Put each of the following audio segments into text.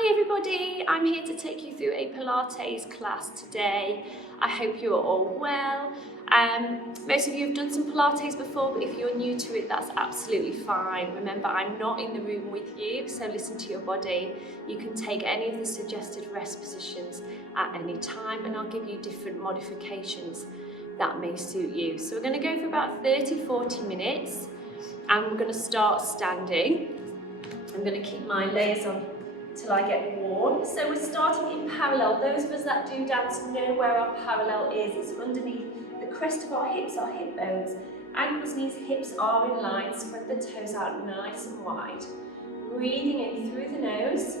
Hi everybody, I'm here to take you through a Pilates class today. I hope you're all well. Most of you have done some Pilates before, but if you're new to it, that's absolutely fine. Remember, I'm not in the room with you, so listen to your body. You can take any of the suggested rest positions at any time, and I'll give you different modifications that may suit you. So we're going to go for about 30-40 minutes, and we're going to start standing. I'm going to keep my layers on till I get warm. So we're starting in parallel. Those of us that do dance know where our parallel is. It's underneath the crest of our hips, our hip bones. Ankles, knees, hips are in line. Spread the toes out nice and wide. Breathing in through the nose.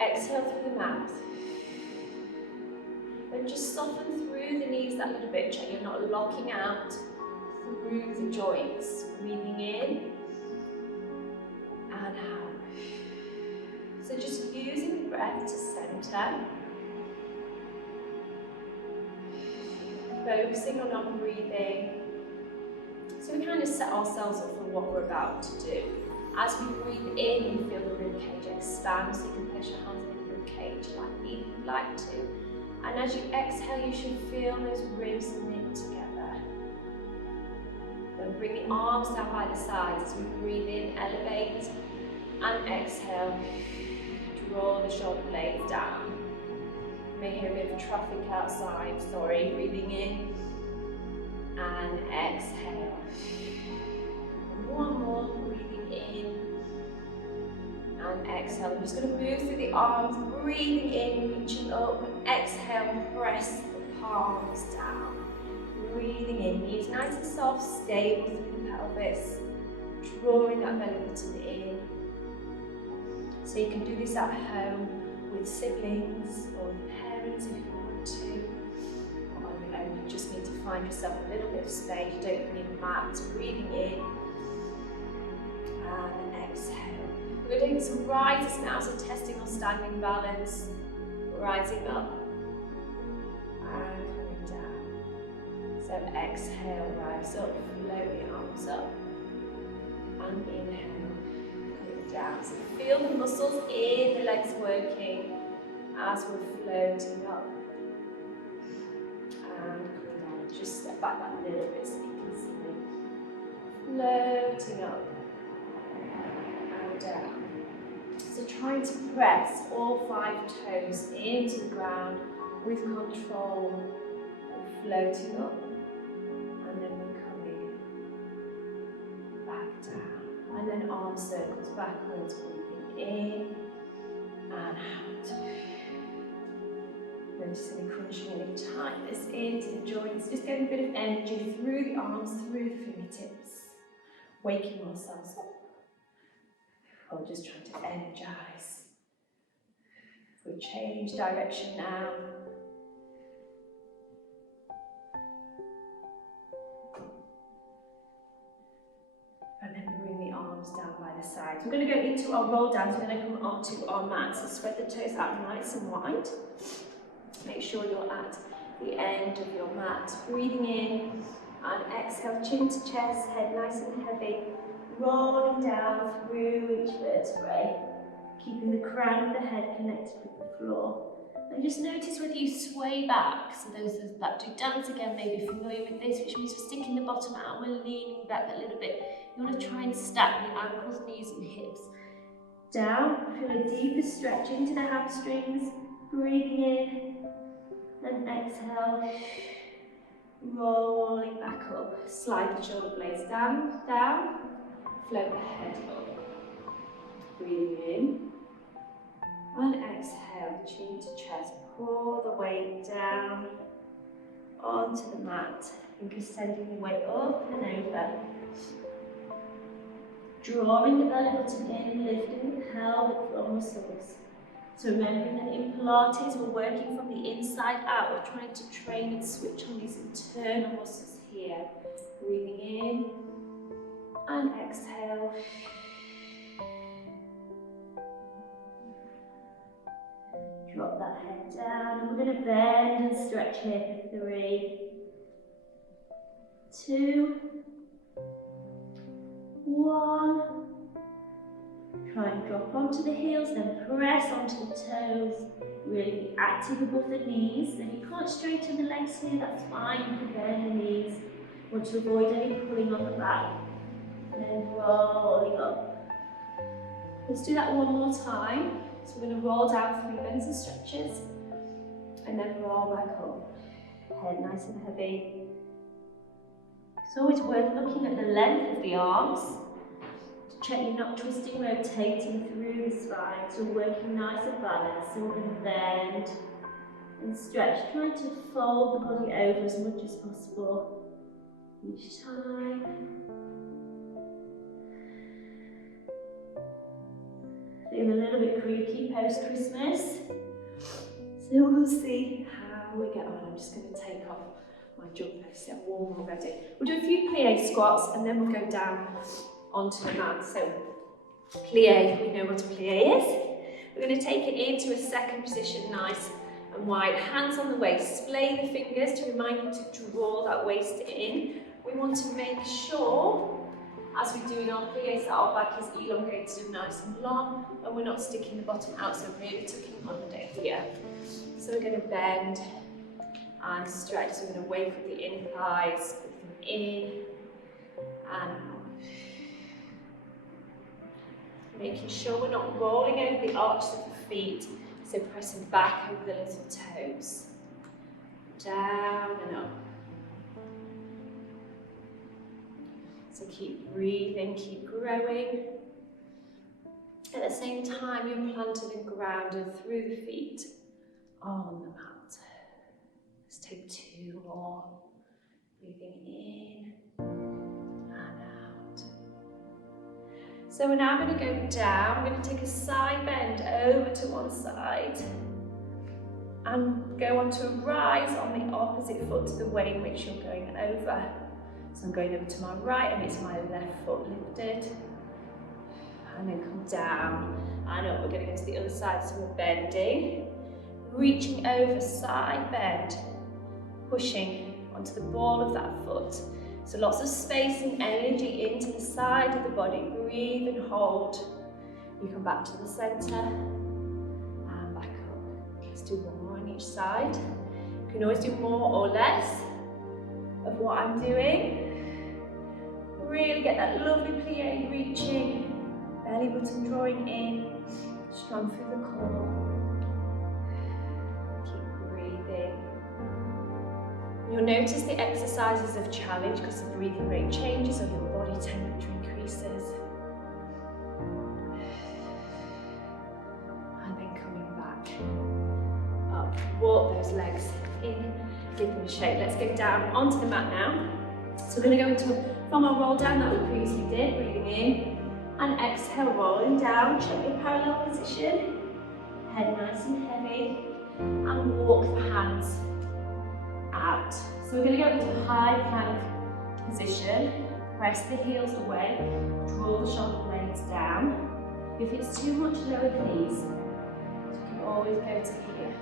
Exhale through the mouth. Then just soften through the knees that little bit. Check you're not locking out through the joints. Breathing in and out. So just using the breath to center, focusing on our breathing. So we kind of set ourselves up for what we're about to do. As we breathe in, you feel the rib cage expand, so you can place your hands in the rib cage like you'd like to. And as you exhale, you should feel those ribs knit together. Then bring the arms down by the sides as we breathe in, elevate, and exhale. Draw the shoulder blades down. You may hear a bit of traffic outside, sorry. Breathing in and exhale. One more, breathing in and exhale. I'm just going to move through the arms, breathing in, reaching up, exhale, press the palms down. Breathing in, knees nice and soft, stable through the pelvis, drawing that belly button in. So you can do this at home with siblings or with parents if you want to. Or on your own, you just need to find yourself a little bit of space. You don't need a mat. Breathing in and exhale. We're doing some rises now, so testing our standing balance. Rising up and coming down. So exhale, rise up, float the arms up. And inhale. Down. So feel the muscles in the legs working as we're floating up and coming down. Just step back that little bit so you can see me floating up and down. So trying to press all 5 toes into the ground with control, and floating up, and then we're coming back down. And then arm circles backwards, breathing in and out. Noticing crunching any tightness into the joints, just getting a bit of energy through the arms, through the fingertips, waking ourselves up. Or just trying to energize. We'll change direction now. Remembering the arms down by the sides. We're going to go into our roll down. So we're going to come onto our mat. So spread the toes out nice and wide. Make sure you're at the end of your mat. Breathing in and exhale, chin to chest, head nice and heavy. Rolling down through each vertebrae. Keeping the crown of the head connected with the floor. And just notice whether you sway back. So those that do dance again may be familiar with this, which means we're sticking the bottom out and we're leaning back a little bit. You want to try and stack the ankles, knees and hips down. Feel a deeper stretch into the hamstrings. Breathing in and exhale. Rolling back up. Slide the shoulder blades down, down. Float the head up. Breathing in. And exhale, chin to chest, pull the weight down onto the mat. Think of sending the weight up and over. Drawing the belly button in and lifting the pelvic floor muscles. So remembering that in Pilates, we're working from the inside out. We're trying to train and switch on these internal muscles here. Breathing in and exhale. Drop that head down, and we're going to bend and stretch here for 3, 2, 1. Try and drop on onto the heels, then press onto the toes. Really be active above the knees. Then you can't straighten the legs here, that's fine. You can bend the knees. Want to avoid any pulling on the back. And then rolling up. Let's do that one more time. So we're going to roll down 3 bends and stretches. And then roll back up. Head nice and heavy. It's always worth looking at the length of the arms to check you're not twisting, rotating through the spine. So working nice and balanced. So we're going to bend and stretch, trying to fold the body over as much as possible each time. Feeling a little bit creaky post-Christmas. So we'll see how we get on. I'm just going to take off my jumper to get warm already. We'll do a few plie squats and then we'll go down onto the mat. So plie, we know what a plie is. We're going to take it into a second position, nice and wide. Hands on the waist, splay the fingers to remind you to draw that waist in. We want to make sure, as we do in our plies, that our back is elongated and nice and long, and we're not sticking the bottom out, so really tucking under here. So we're going to bend and stretch. So we're going to wake up the inner thighs, put them in and out. Making sure we're not rolling over the arches of the feet, so pressing back over the little toes. Down and up. So keep breathing, keep growing. At the same time, you're planted and grounded through the feet on the mat. Let's take 2 more. Breathing in and out. So we're now going to go down. We're going to take a side bend over to one side and go on to a rise on the opposite foot to the way in which you're going over. So I'm going over to my right and it's my left foot lifted. And then come down and up. We're going to go to the other side, so we're bending. Reaching over, side bend. Pushing onto the ball of that foot. So lots of space and energy into the side of the body. Breathe and hold. You come back to the centre and back up. Let's do 1 more on each side. You can always do more or less of what I'm doing. Really get that lovely plie reaching, belly button drawing in, strong through the core. Keep breathing. You'll notice the exercises of challenge because the breathing rate changes or your body temperature increases. And then coming back up. Walk those legs in, give them a shake. Let's go down onto the mat now. So we're going to go into from our roll down that we previously did, breathing in and exhale, rolling down. Check your parallel position. Head nice and heavy and walk the hands out. So we're going to go into high plank position. Press the heels away, draw the shoulder blades down. If it's too much, lower the knees. You can always go to here.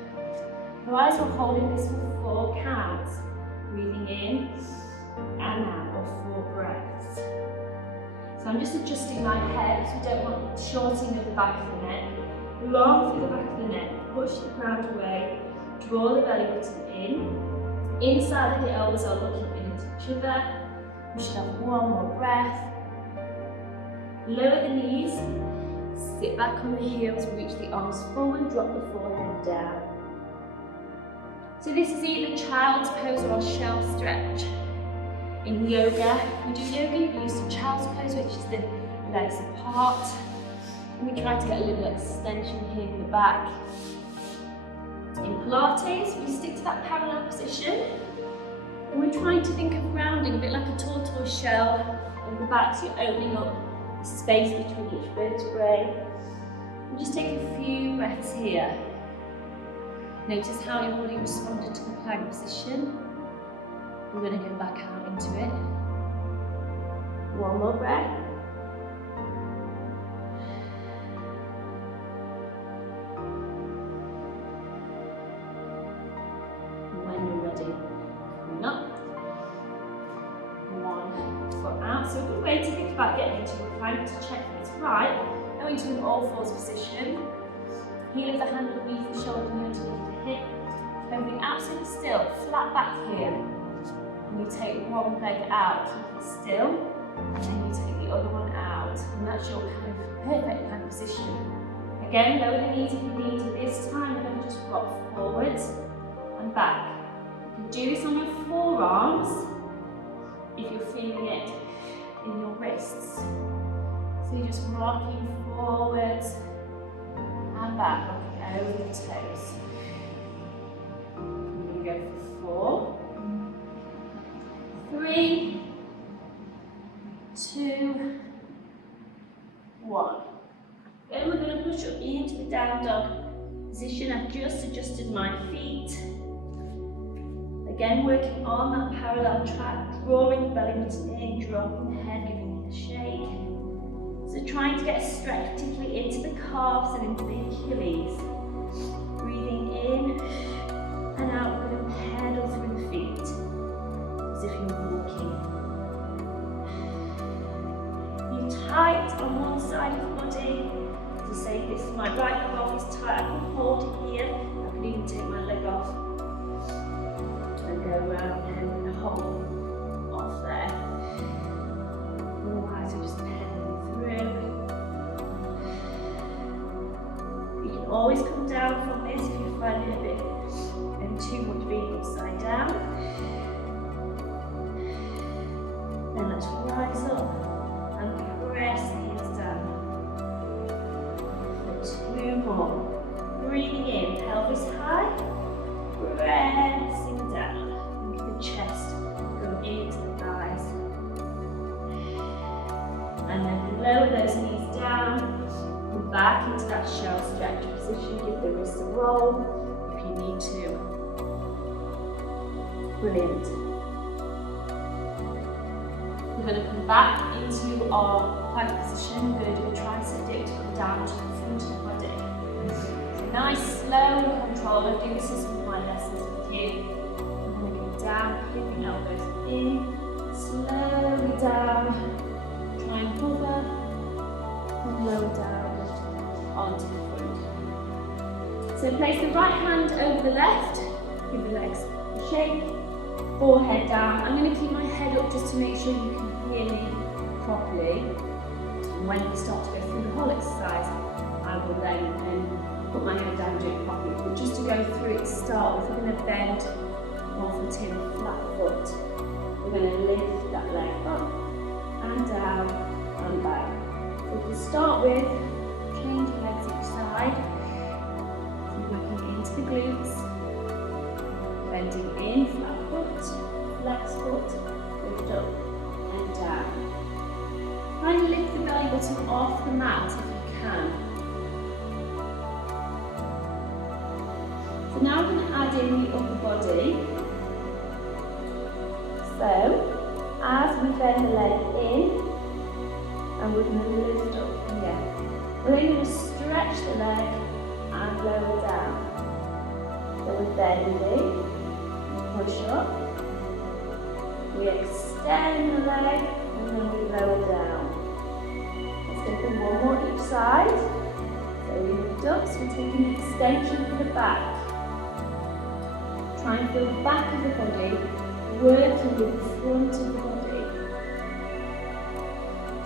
Otherwise, we're holding this for 4 counts. Breathing in and out, or 4 breaths. So I'm just adjusting my head because we don't want shortening of the back of the neck. Long through the back of the neck, push the crown away, draw the belly button in. Inside of the elbows are looking into each other. We should have 1 more breath. Lower the knees, sit back on the heels, reach the arms forward, drop the forehead down. So this is either child's pose or shell stretch. In yoga, we do yoga, you use the child's pose, which is the legs apart. And we try to get a little extension here in the back. In Pilates, we stick to that parallel position. And we're trying to think of rounding, a bit like a tortoise shell on the back, so you're opening up the space between each vertebrae. And just take a few breaths here. Notice how your body responded to the plank position. We're going to go back out into it. 1 more breath. When you're ready, coming up. 1 foot out. So a good way to think about getting into a plank to check that it's right. Go into an all fours position. Heel of the hand underneath the shoulder and underneath the hip. Holding absolutely still, flat back here. And you take one leg out, keep it still. And then you take the other one out. And that's your kind of perfect kind of position. Again, lower the knees if you need to. This time you're going to just rock forwards and back. You can do this on your forearms if you're feeling it in your wrists. So you're just rocking forwards and back, rocking over the toes. We're going to go for 4, 3, 2, 1. Then we're going to push up into the down dog position. I've just adjusted my feet. Again, working on that parallel track, drawing the belly button in, dropping the head, giving it a shake. So trying to get a stretch, particularly into the calves and into the Achilles. Breathing in and out, we're going to pedal through the feet, as if you're walking. You're tight on one side of the body. As I say, this my right leg off is tight. I can hold it here. I can even take my leg off and go around and hold off there. Otherwise, we're just pedaling through. You can always come down from this if you find it a bit too much being upside down. Then let's rise up and press the heels down. For 2 more. Breathing in, pelvis high, pressing down. Look at the chest go into the thighs. And then lower those knees down. Come back into that shell stretch position. Give the wrists a roll if you need to. Brilliant. We're going to come back into our plank position. We're going to do a tricep dip to come down to the front of the body. So nice, slow control. I do this in some of my lessons with you. I'm going to go down, hipping elbows in, slowly down. Try and hover, and lower down onto the front. So place the right hand over the left, give the legs a shake, forehead down. I'm going to keep my head up just to make sure you can hear me properly. And when we start to go through the whole exercise, I will then put my head down and do it properly. But just to go through it to start with, we're going to bend one foot in, flat foot. We're going to lift that leg up and down and back. So we'll start with changing legs each side. So working into the glutes, bending in, flat foot, flex foot, lift up and down. Try and lift the belly button off the mat if you can. So now we're going to add in the upper body. So, as we bend the leg in, and we're going to lift up here. We're then going to stretch the leg and lower down. So we're bending, push up, we extend the leg, and then we lower down. Let's go for one more each side. So we lift up, so we're taking an extension for the back. Try and feel the back of the body working with the front of the body.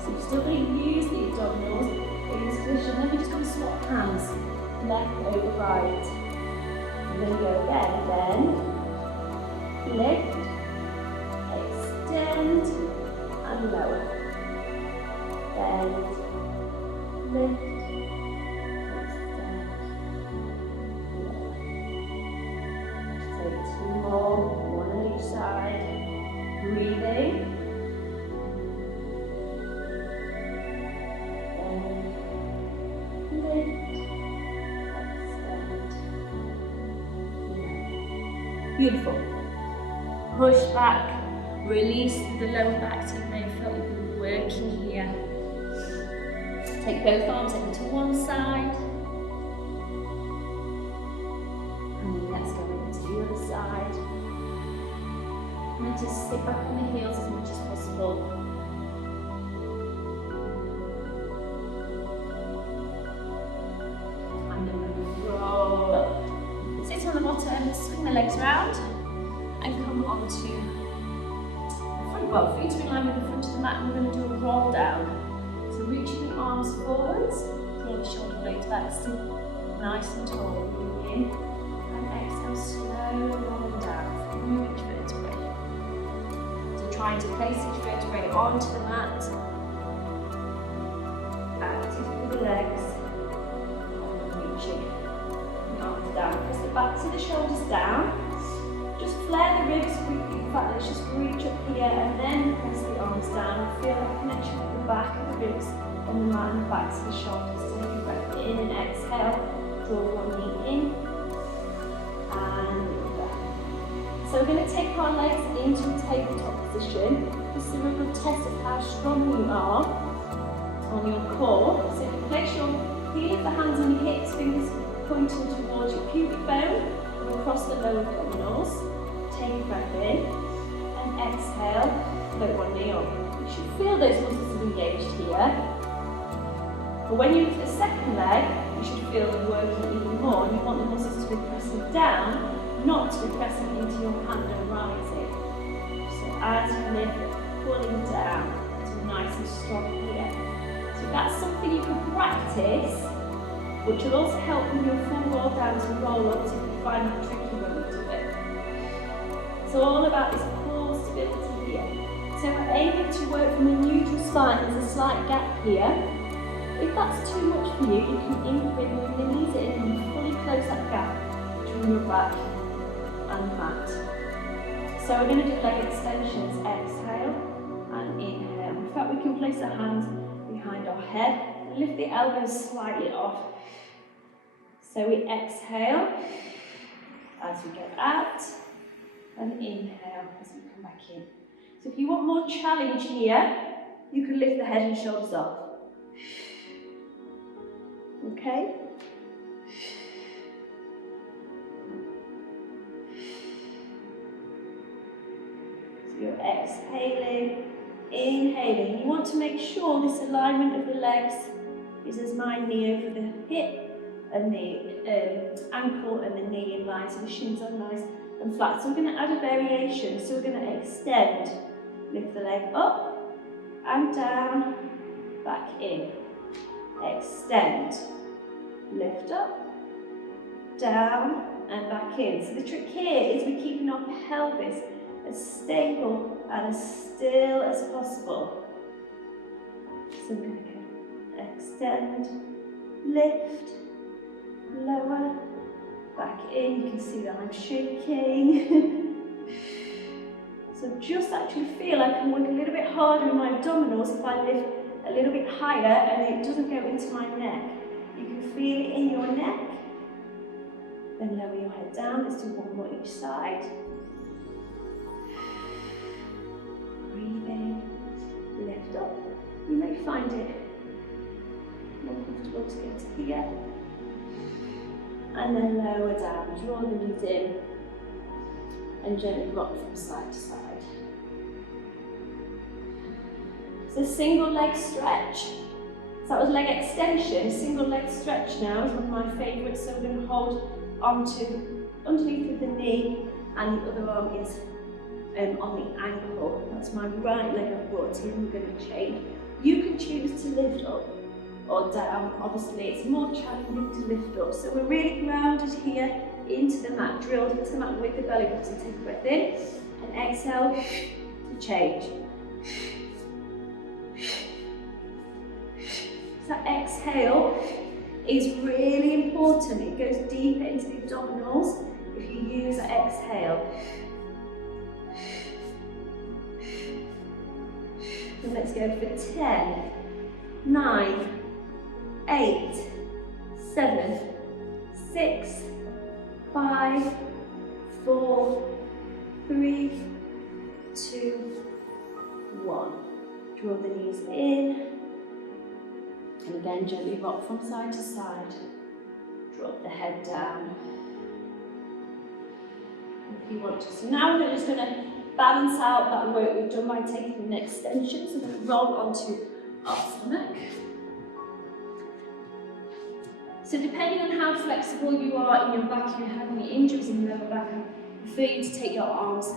So you're still going to use the abdominals in this position. Then we're just going to swap hands, left over right. And then go again, bend, lift, extend, and lower. Bend, lift, extend, lower. Take 2 more, one on each side. Breathing. Beautiful. Push back, release the lower back so you may have felt you've been working here. Take both arms over to one side. And then let's go into the other side. And just sit back on the heels as much as possible. well, feet are in line with the front of the mat, and we're going to do a roll down. So reaching the arms forwards, draw the shoulder blades back, still nice and tall, breathing in, and exhale, slowly rolling down through each vertebrae. So trying to place each vertebrae onto the mat, active through the legs, and reaching the arms down. Press the backs of the shoulders down. Just flare the ribs, in fact, let's just reach up here and then press the arms down. Feel that connection with the back of the ribs and the mat and the backs of the shoulders. Take a breath in and exhale. Draw one knee in and back. So we're going to take our legs into a tabletop position. This is a real good test of how strong you are on your core. So if you place your heel of the hands on your hips, fingers pointing towards your pubic bone, across the lower abdominals, take a breath in and exhale, float one knee up. You should feel those muscles are engaged here. But when you lift the second leg, you should feel them working even more. You want the muscles to be pressing down, not to be pressing into your hand and rising. So as you lift, pulling down to nice and strong here. So that's something you can practice, which will also help with your full roll down to roll up, so you can find that tricky moment of it. It's all about this core stability here. So we're aiming to work from a neutral spine. There's a slight gap here. If that's too much for you, you can bring the knees in and fully close that gap between your back and the mat. So we're going to do leg extensions. Exhale and inhale. In fact, we can place our hands behind our head and lift the elbows slightly off. So we exhale as we get out and inhale as we come back in. So if you want more challenge here, you can lift the head and shoulders off. Okay? So you're exhaling, inhaling. You want to make sure this alignment of the legs is as my knee over the hip and the ankle and the knee in line, so the shins are nice and flat. So we're going to add a variation. So we're going to extend, lift the leg up and down, back in. Extend, lift up, down and back in. So the trick here is we're keeping our pelvis as stable and as still as possible. So we're going to extend, lift, lower, back in. You can see that I'm shaking. So just actually feel I can work a little bit harder with my abdominals if I lift a little bit higher and it doesn't go into my neck. You can feel it in your neck. Then lower your head down. Let's do one more each side. Breathing, lift up. You may find it more comfortable to get to here. And then lower down, draw the knees in and gently rock from side to side. So single leg stretch. So that was leg extension. Single leg stretch now is one of my favourites. So we're going to hold onto underneath of the knee and the other arm is on the ankle. That's my right leg I've brought in. We're going to change. You can choose to lift up or down. Obviously it's more challenging to lift up. So we're really grounded here into the mat, drilled into the mat with the belly button. Take a breath in and exhale to change. So exhale is really important. It goes deeper into the abdominals if you use that exhale. And let's go for 10, 9, 8, 7, 6, 5, 4, 3, 2, 1. Draw the knees in. And again, gently rock from side to side. Drop the head down. If you want to. So now we're just going to balance out that work we've done by taking an extension. So we're going to roll onto our stomach. So depending on how flexible you are in your back, if you have any injuries in your lower back, I prefer you to take your arms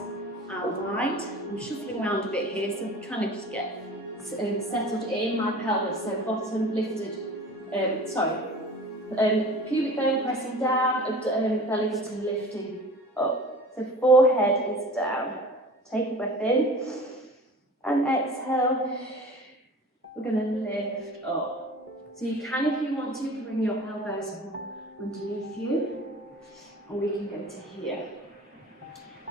out wide. I'm shuffling around a bit here, so I'm trying to just get settled in my pelvis, so bottom lifted, pubic bone pressing down, belly button lifting up. So forehead is down. Take a breath in and exhale. We're going to lift up. So you can, if you want to, bring your elbows underneath you, or we can go to here.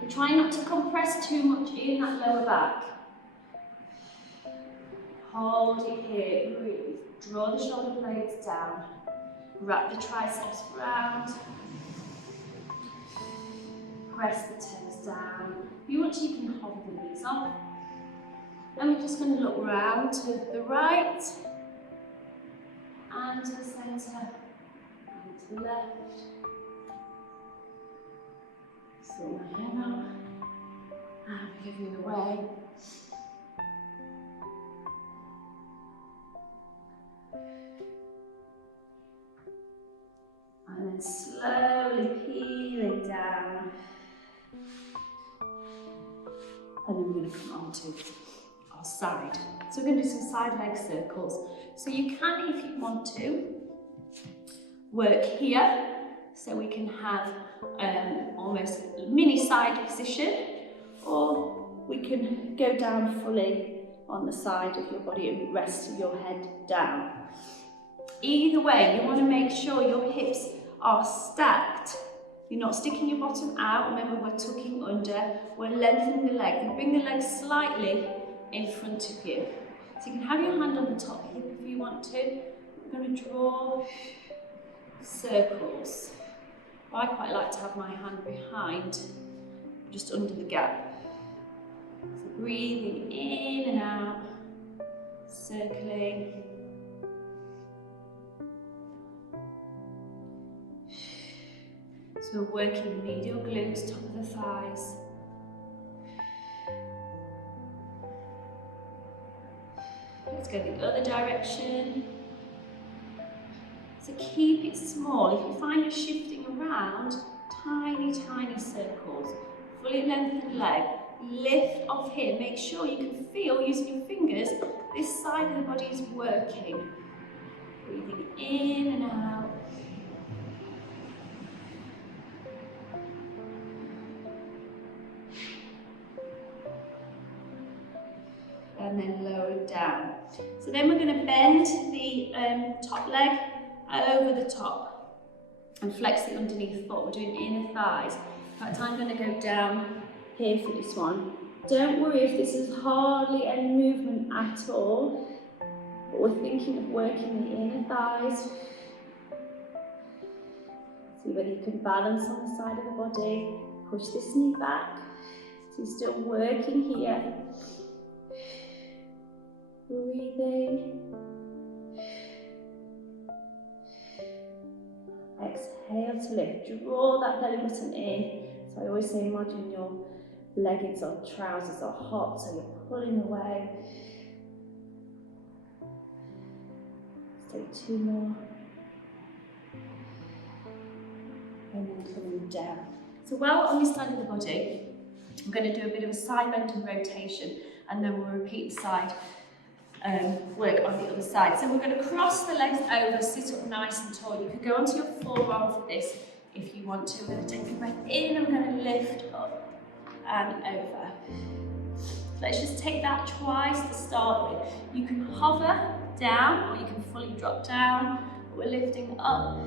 We're trying not to compress too much in that lower back. Hold it here, breathe. Draw the shoulder blades down. Wrap the triceps round. Press the toes down. If you want to, you can hold the knees off. And we're just going to look round to the right, and to the centre, and to the left. So my head up, and giving away. And then slowly peeling down. And then we're going to come on to our side. So we're going to do some side leg circles. So you can, if you want to, work here. So we can have almost mini side position, or we can go down fully on the side of your body and rest your head down. Either way, you want to make sure your hips are stacked. You're not sticking your bottom out. Remember, we're tucking under. We're lengthening the leg. And bring the leg slightly in front of you. So you can have your hand on the top hip if you want to. I'm going to draw circles. I quite like to have my hand behind, just under the gap. So breathing in and out, circling. So we're working the medial glutes, top of the thighs. Let's go the other direction. So keep it small. If you find you're shifting around, tiny, tiny circles. Fully lengthened leg. Lift off here. Make sure you can feel, using your fingers, this side of the body is working. Breathing in and out. And then lower it down. So then we're going to bend the top leg over the top and flex the underneath foot. We're doing inner thighs. In fact, I'm going to go down here for this one. Don't worry if this is hardly any movement at all, but we're thinking of working the inner thighs. See whether you can balance on the side of the body. Push this knee back. So you're still working here. Breathing. Exhale to lift. Draw that belly button in. So I always say imagine your leggings or trousers are hot, so you're pulling away. Let's take two more. And then coming down. So while on this side of the body, I'm going to do a bit of a side bend and rotation, and then we'll repeat the side work on the other side. So we're going to cross the legs over, sit up nice and tall. You could go onto your forearm for this if you want to. We're going to take a breath in and we're going to lift up and over. Let's just take that twice to start with. You can hover down or you can fully drop down. We're lifting up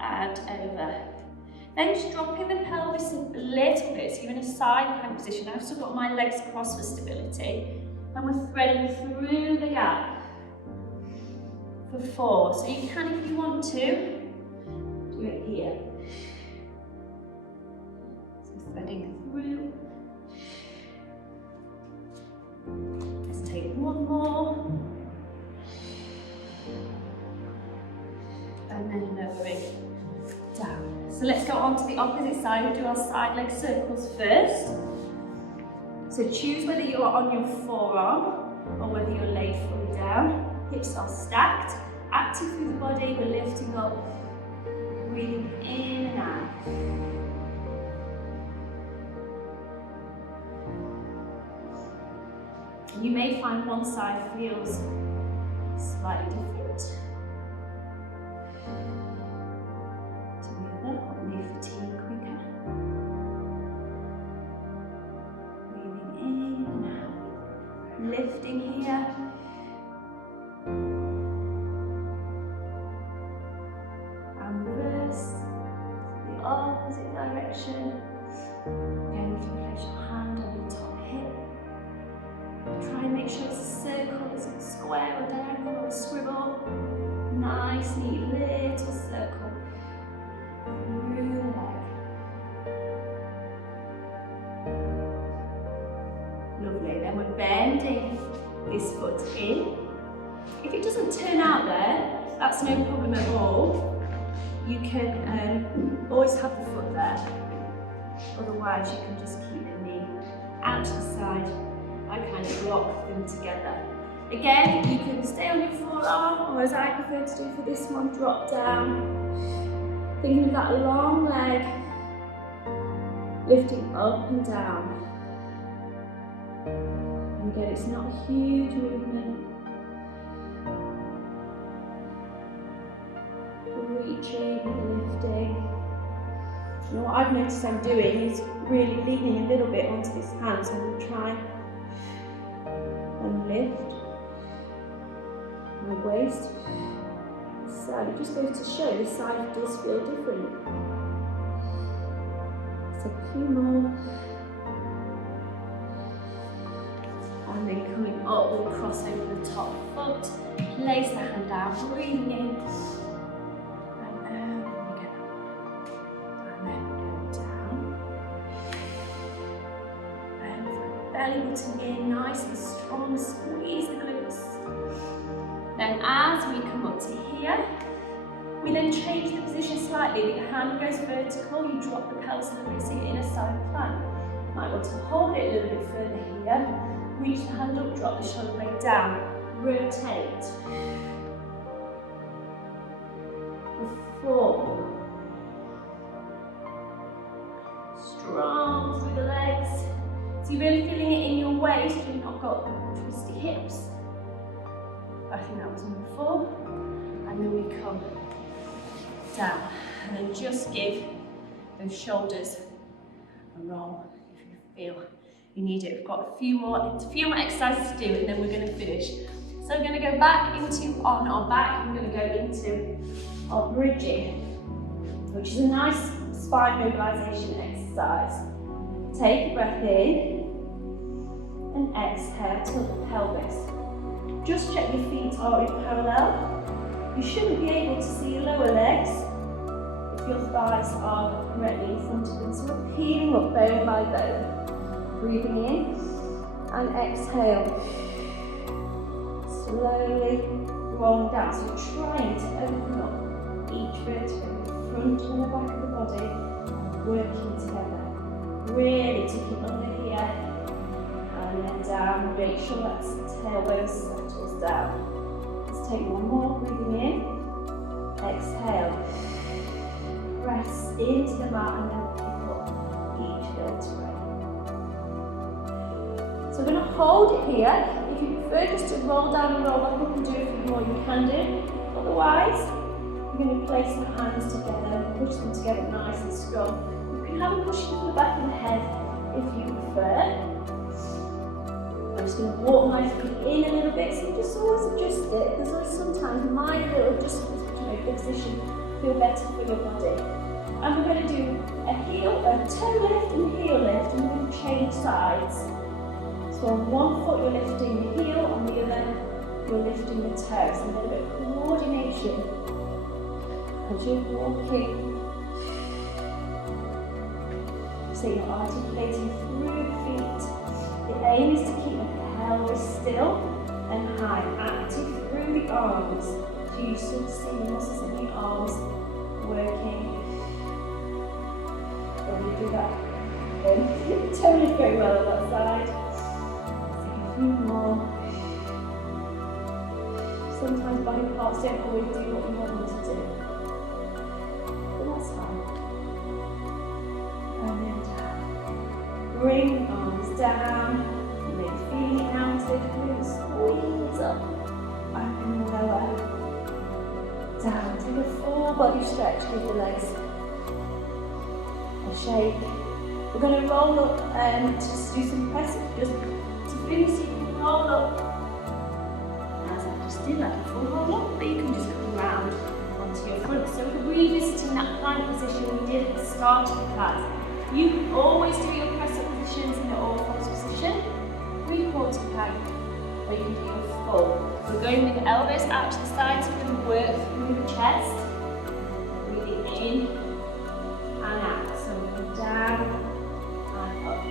and over. Then just dropping the pelvis a little bit, so you're in a side plank position. I've still got my legs crossed for stability. And we're threading through the gap for 4. So you can, if you want to, do it here. So threading through. Let's take one more. And then lowering down. So let's go on to the opposite side. We'll do our side leg circles first. So choose whether you're on your forearm or whether you're laid fully down. Hips are stacked, active through the body, we're lifting up, breathing in and out. You may find one side feels slightly different to the other, or may fatigue quicker. Breathing in and out, lifting here. And reverse, the opposite direction. Again, if you place your hand on your top hip, try and make sure it's a circle, it's a square or diagonal or a scribble. Nice, neat little circle through the leg. Lovely, then we're bending this foot in. If it doesn't turn out there, that's no problem at all. You can always have the foot there. Otherwise, you can just keep the knee out to the side. I kind of block them together. Again, you can stay on your forearm, or as I prefer to do for this one, drop down. Thinking of that long leg, lifting up and down. And again, it's not a huge movement. Reaching and lifting. And what I've noticed I'm doing is really leaning a little bit onto this hand, so I'm going to try and lift my waist. So it just goes to show this side does feel different. So a few more. And then coming up, we'll cross over the top foot, place the hand down, breathing in. Belly button in, nice and strong, squeeze the glutes. Then as we come up to here, we then change the position slightly. The hand goes vertical, you drop the pelvis a little bit, so you're in a side plank. You might want to hold it a little bit further here, reach the hand up, drop the shoulder blade down, rotate. 4. Strong through the legs. So you're really feeling it in your waist, you've not got twisty hips. I think that was number 4. And then we come down. And then just give those shoulders a roll if you feel you need it. We've got a few more exercises to do, and then we're going to finish. So we're going to go back on our back, and we're going to go into our bridging, which is a nice spine mobilization exercise. Take a breath in and exhale to the pelvis. Just check your feet are in parallel. You shouldn't be able to see your lower legs if your thighs are correctly in front of them. So we're peeling up bone by bone. Breathing in and exhale. Slowly rolling down. So you're trying to open up each vertebra, the front and the back of the body, and working together. Really ticking under here, and then down. Make sure that tailbone settles down. Let's take one more. Breathing in, exhale. Press into the mat and then pick up each vertebrae. So we're going to hold it here. If you prefer just to roll down and roll back up and do a few more, you can do. Otherwise, you're going to place the hands together, push them together nice and strong. You can have a cushion to the back of the head if you prefer. I'm just going to walk my feet in a little bit, so just always adjust it, because there's sometimes minor little adjustments which make the position feel better for your body. And we're going to do a toe lift and heel lift, and we're going to change sides. So on one foot you're lifting the heel, on the other you're lifting the toe. So a little bit of coordination as you're walking. So you're articulating through the feet. The aim is to keep the pelvis still and high, active through the arms. So you sort of see the muscles in the arms working. When you do that, toe lift very well on that side. Take a few more. Sometimes body parts don't always do what you want them to do, but that's fine. And then down. Bring the arms down. You may be feeling it now as big glutes, squeeze up, back and lower, down, take a full body stretch with the legs, a shake. We're going to roll up and just do some pressing, just to finish you can roll up, as I just did, like a full roll up, but you can just come around onto your front. So we're revisiting that plank position we did at the start of the class. You can always do your press up positions in the all-fours position, 3/4 plank, or you can do your full. We're going with the elbows out to the sides, so we're going to work through the chest, breathing in and out. So we're going down and up.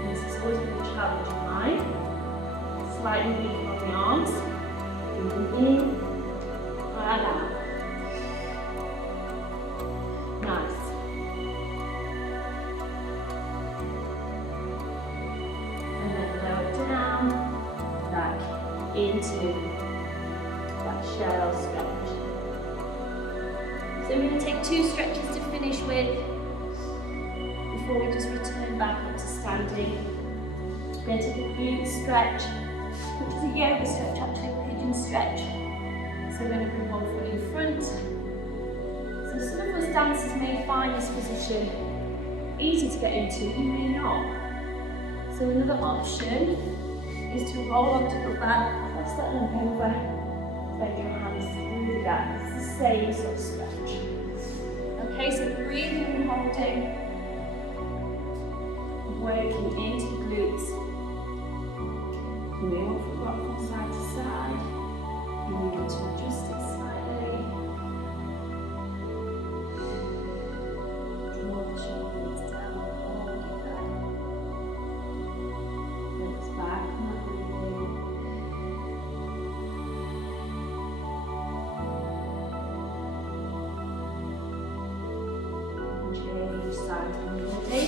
And this is always been a challenge of mine. Slightly weaker on the arms, breathing in and out. Nice. And then lower down, back into that shell stretch. So we're going to take 2 stretches to finish with before we just return back up to standing. We're going to take a glute stretch, which is a yoga stretch, actually a pigeon stretch. So we're going to bring one foot in front. So some of us dancers may find this position easy to get into, you may not. So another option is to roll onto your back, press that leg over, bend your hands through the gap. It's the same sort of stretch. Okay, so breathing and holding, working into the glutes. You may want to rock from side to side. You may want to adjust it slightly. Draw the shoulders down, hold it there. Hips back, not breathing. And change side immediately.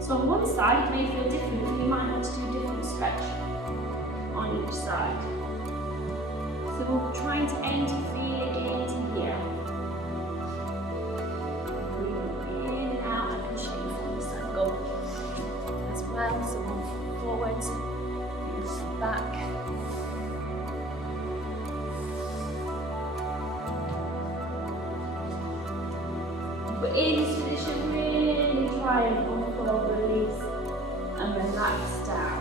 So on one side it may feel different, and you might want to do a different stretch on each side. So we're trying to aim to feel it into here. Breathing in and out, I can show you from this angle as well. So one foot forwards, the other foot back. We're in this position, really try and unfold, release and relax down.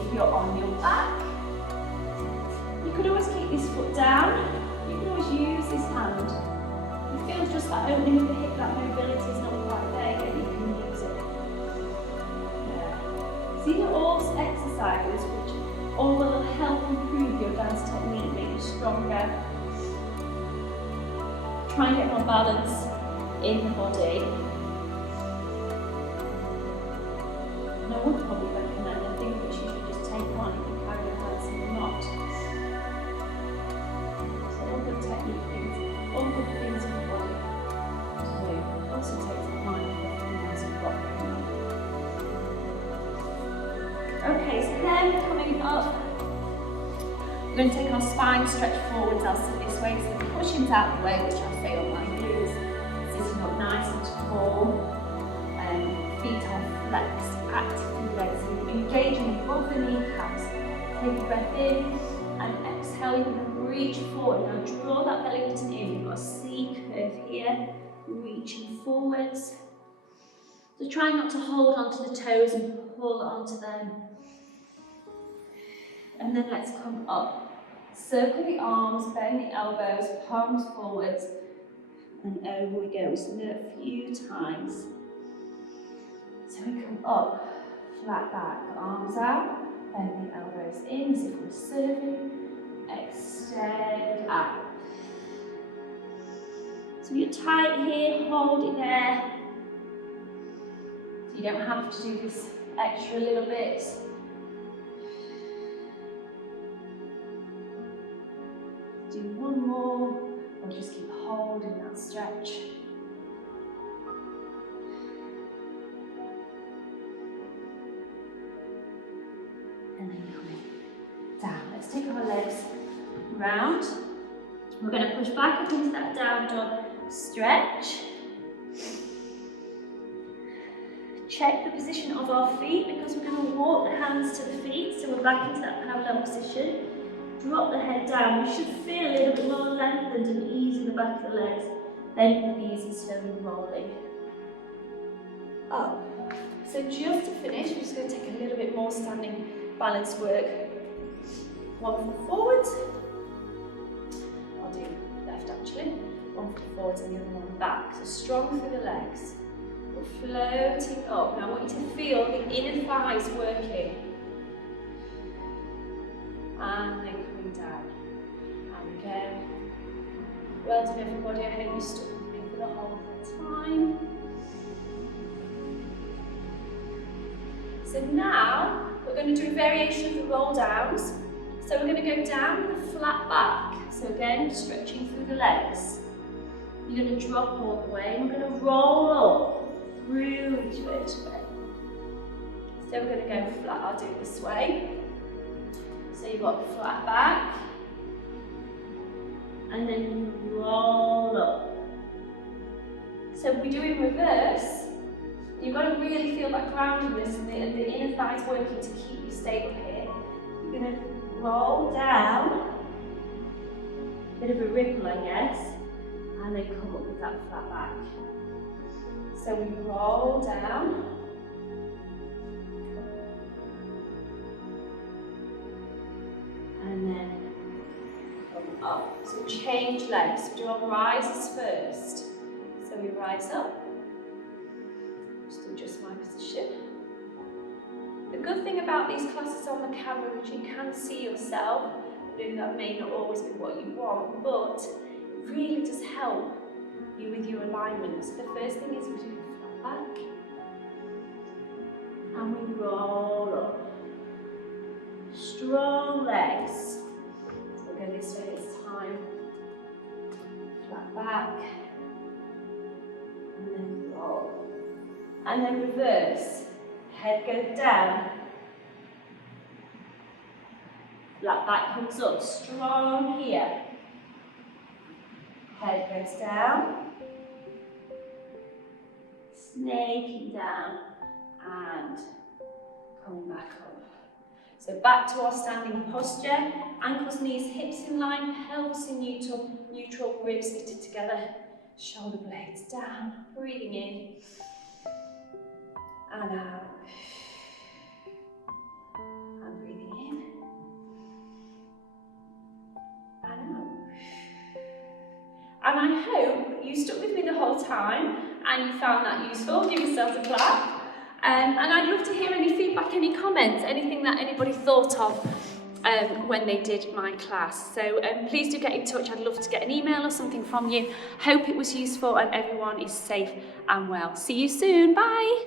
If you're on your back, you could always keep this foot down. You can always use this hand. You feel just that opening of the hip, that mobility is not quite there yet, you can use it. Yeah. These are all exercises which all will help improve your dance technique, make you stronger. Try and get more balance in the body. And I would probably recommend a thing which you should just take on if you carry your hands in a knot. So all good technique things, all good things in the body to do. Also take some mind off everything else you've got going on. Okay, so then coming up, we're going to take our spine stretch forwards. I'll sit this way, so the cushion's out of the way, which I'll say on my glutes. Sitting up nice and tall, feet are flexed, active legs. So you're engaging above the kneecaps. Take a breath in and exhale. You're going to reach forward. Now draw that belly button in. You've got a C curve here, reaching forwards. So try not to hold onto the toes and pull onto them. And then let's come up. Circle the arms, bend the elbows, palms forwards. And over we go. So we do it a few times. So we come up, flat back, arms out, bend the elbows in as if we're serving, extend out. So you're tight here, hold it there. So you don't have to do this extra little bit. Do one more. Or just keep holding that stretch. And then coming down. Let's take our legs round. We're going to push back up into that down dog stretch. check the position of our feet because we're going to walk the hands to the feet, so we're back into that parallel position. Drop the head down. We should feel a little bit more lengthened and ease in the back of the legs. Bend the knees and slowly rolling up. So just to finish, we're just going to take a little bit more standing balance work. One foot forwards. I'll do left actually. One foot forwards and the other one back. So strong through the legs. We're floating up. Now I want you to feel the inner thighs working. And then coming down. And again. Well done everybody, I hope you stuck with me for the whole time. So now we're going to do a variation of the roll downs. So we're going to go down with a flat back. So again, stretching through the legs. You're going to drop all the way and we're going to roll up through each vertebrae. So we're going to go flat, I'll do it this way. So you've got the flat back. And then you roll up. So if we do in reverse, you've got to really feel that groundedness and the inner thighs working to keep you stable here. You're going to roll down, bit of a ripple I guess, and then come up with that flat back. So we roll down, and then come up. So change legs, we do our rises first. So we rise up, just adjust my position. The good thing about these classes on the camera is you can see yourself, though that may not always be what you want, but it really does help you with your alignment. So the first thing is we do a flat back, and we roll up. Strong legs. So we'll go this way this time. Flat back, and then roll. And then reverse. Head goes down. Flat back comes up. Strong here. Head goes down. Snaking down. And coming back up. So back to our standing posture. Ankles, knees, hips in line. Pelvis in neutral, ribs knitted together. Shoulder blades down. Breathing in. And out. And breathing in. And out. And I hope you stuck with me the whole time and you found that useful. Give yourselves a clap. And I'd love to hear any feedback, any comments, anything that anybody thought of when they did my class. So please do get in touch. I'd love to get an email or something from you. Hope it was useful and everyone is safe and well. See you soon. Bye.